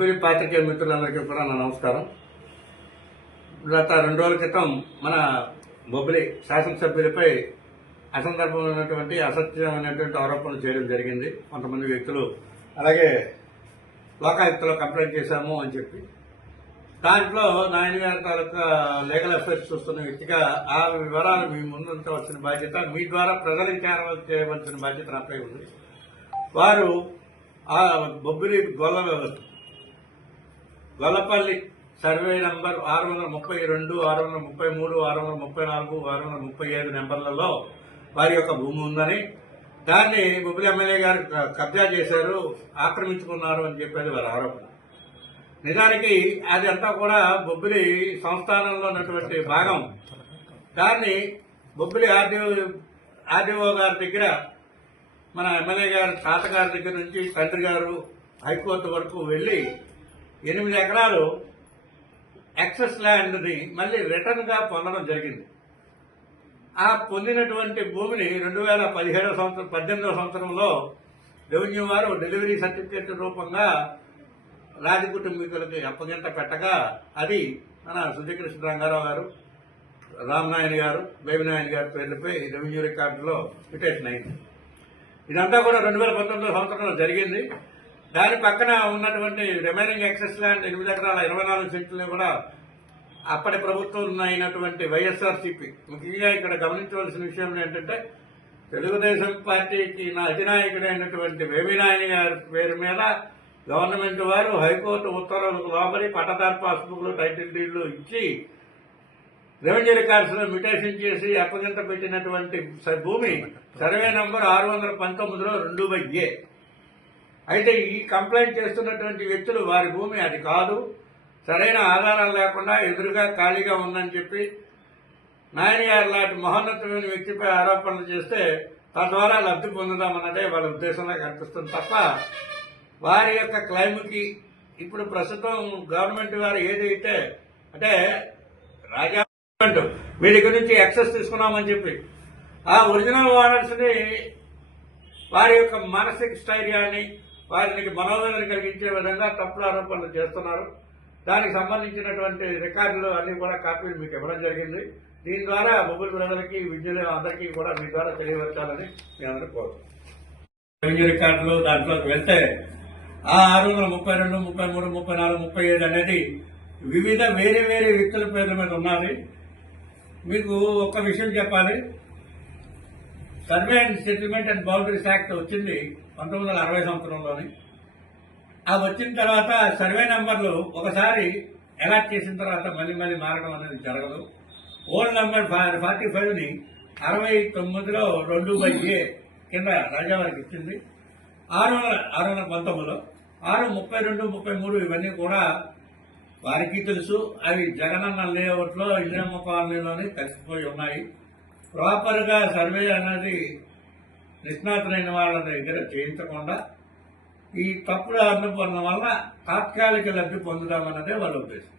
బొబ్బిలి పాత్రికేయ మిత్రులందరికీ కూడా నా నమస్కారం. గత 2 రోజుల క్రితం మన బొబ్బిలి శాసనసభ్యులపై అసందర్భమైనటువంటి అసత్యమైనటువంటి ఆరోపణలు చేయడం జరిగింది. కొంతమంది వ్యక్తులు అలాగే లోకాయుక్తలో కంప్లైంట్ చేశాము అని చెప్పి దాంట్లో నాయన గారి తాలూకా లీగల్ అఫైర్స్ చూస్తున్న వ్యక్తిగా ఆ వివరాలు మీ ముందుంచవలసిన బాధ్యత, మీ ద్వారా ప్రజలకు చేయవలసిన బాధ్యత నాపై ఉంది. వారు ఆ బొబ్బిలి గొల్లపల్లి సర్వే నంబర్ 632, 633, 634, 635 నెంబర్లలో వారి యొక్క భూమి ఉందని, దాన్ని బొబ్బిలి ఎమ్మెల్యే గారు కబ్జా చేశారు, ఆక్రమించుకున్నారు అని చెప్పేది వారి ఆరోపణ. నిజానికి అది అంతా కూడా బొబ్బిలి సంస్థానంలో ఉన్నటువంటి భాగం. దాన్ని బొబ్బిలి ఆర్డీఓ గారి దగ్గర మన ఎమ్మెల్యే గారు తాతగారి దగ్గర నుంచి తండ్రి గారు హైకోర్టు వరకు వెళ్లి 8 ఎకరాలు యాక్సెస్ ల్యాండ్ని మళ్ళీ రిటర్న్ గా పొందడం జరిగింది. ఆ పొందినటువంటి భూమిని 2018 సంవత్సరంలో రెవెన్యూ వారు డెలివరీ సర్టిఫికేట్ రూపంగా రాజకుటుంబీకులకి అప్పగింత పెట్టగా అది మన సుజయకృష్ణ రంగారావు గారు, రామనాయన గారు, బేబినాయన గారి పేర్లపై రెవెన్యూ రికార్డులో పిటిషన్ అయింది. ఇదంతా కూడా 2019 సంవత్సరంలో జరిగింది. దాని పక్కన ఉన్నటువంటి రిమైనింగ్ యాక్సెస్ ల్యాండ్ 8 ఎకరాల 24 సెంట్లని కూడా అప్పటి ప్రభుత్వం అయినటువంటి వైఎస్ఆర్సీపీ, ముఖ్యంగా ఇక్కడ గమనించవలసిన విషయం ఏంటంటే తెలుగుదేశం పార్టీకి నా అధినాయకుడైనటువంటి బేబినాయన గారి పేరు మీద గవర్నమెంట్ వారు హైకోర్టు ఉత్తర్వులకు లోబడి పట్టదారు పాస్బుక్లు, టైటిల్ డీడ్లు ఇచ్చి రెవెన్యూ రికార్డ్స్ లో మ్యుటేషన్ చేసి అప్పగింత పెట్టినటువంటి భూమి సర్వే నంబర్ 619లో 2/A. అయితే ఈ కంప్లైంట్ చేస్తున్నటువంటి వ్యక్తులు వారి భూమి అది కాదు, సరైన ఆధారాలు లేకుండా ఎదురుగా ఖాళీగా ఉందని చెప్పి నాయన గారు లాంటి మహోన్నతమైన వ్యక్తిపై ఆరోపణలు చేస్తే తద్వారా లబ్ధి పొందుదామన్నదే వాళ్ళ ఉద్దేశంలో కనిపిస్తుంది తప్ప వారి యొక్క క్లైమ్కి ఇప్పుడు ప్రస్తుతం గవర్నమెంట్ వారు ఏదైతే అంటే రాజా మీ దగ్గర నుంచి యాక్సెస్ తీసుకున్నామని చెప్పి ఆ ఒరిజినల్ ఓనర్స్ ని వారి యొక్క మానసిక స్థైర్యాన్ని, వారికి మనోవేదన కలిగించే విధంగా తప్పుడు ఆరోపణలు చేస్తున్నారు. దానికి సంబంధించినటువంటి రికార్డులు అన్ని కూడా కాపీలు మీకు ఇవ్వడం జరిగింది. దీని ద్వారా బొబ్బిలి ప్రజలకి, విద్యులు అందరికీ కూడా మీ ద్వారా తెలియవచ్చాలని మీ అందరూ కోరుతున్నాం. రెవెన్యూ రికార్డులు దాంట్లోకి వెళ్తే ఆ 632, 33, 34, 37 అనేది వివిధ వేరే వేరే వ్యక్తుల పేర్ల మీద ఉన్నది. మీకు ఒక విషయం చెప్పాలి, survey and settlement and boundaries act వచ్చింది 1960 సంవత్సరంలోని. ఆ వచ్చిన తర్వాత సర్వే నంబర్లు ఒకసారి అలాట్ చేసిన తర్వాత మళ్ళీ మారడం అనేది జరగదు. ఓల్డ్ నంబర్ 45ని 69లో 2/A కింద రాజావారికి ఇచ్చింది. 619లో 632, 33 ఇవన్నీ కూడా వారికి తెలుసు. అవి జగనన్న లేఅవుట్ లో ఇందిరమ్మ కాలనీలోని కలిసిపోయి ఉన్నాయి. ప్రాపర్ గా సర్వే అనేది నిష్ణాతులైన వాళ్ళ దగ్గర చేయించకుండా ఈ తప్పుడు అనుభవం వల్ల తాత్కాలిక లబ్ధి పొందుదామన్నదే వాళ్ళ ఉద్దేశం.